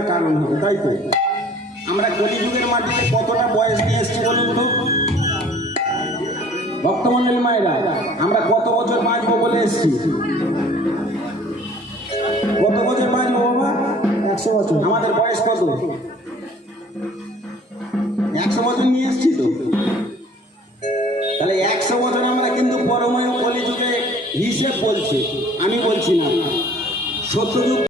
নেওয়ার কারণ হবে, তাই তো? আমরা কলিযুগের মাটিতে কতটা বয়স নিয়ে এসেছি বলুন তো ভক্তমন্ডলী মায়েরা, আমরা কত বছর বাঁচবো বলে এসেছি? কত বছর বাঁচবো বাবা? 100 বছর। আমাদের বয়স কত? 100 বছর নিয়ে এসেছি তো। তাহলে 100 বছর আমরা কিন্তু পরময় কলিযুগে হিসেব বলছি, আমি বলছি না। সত্যযুগ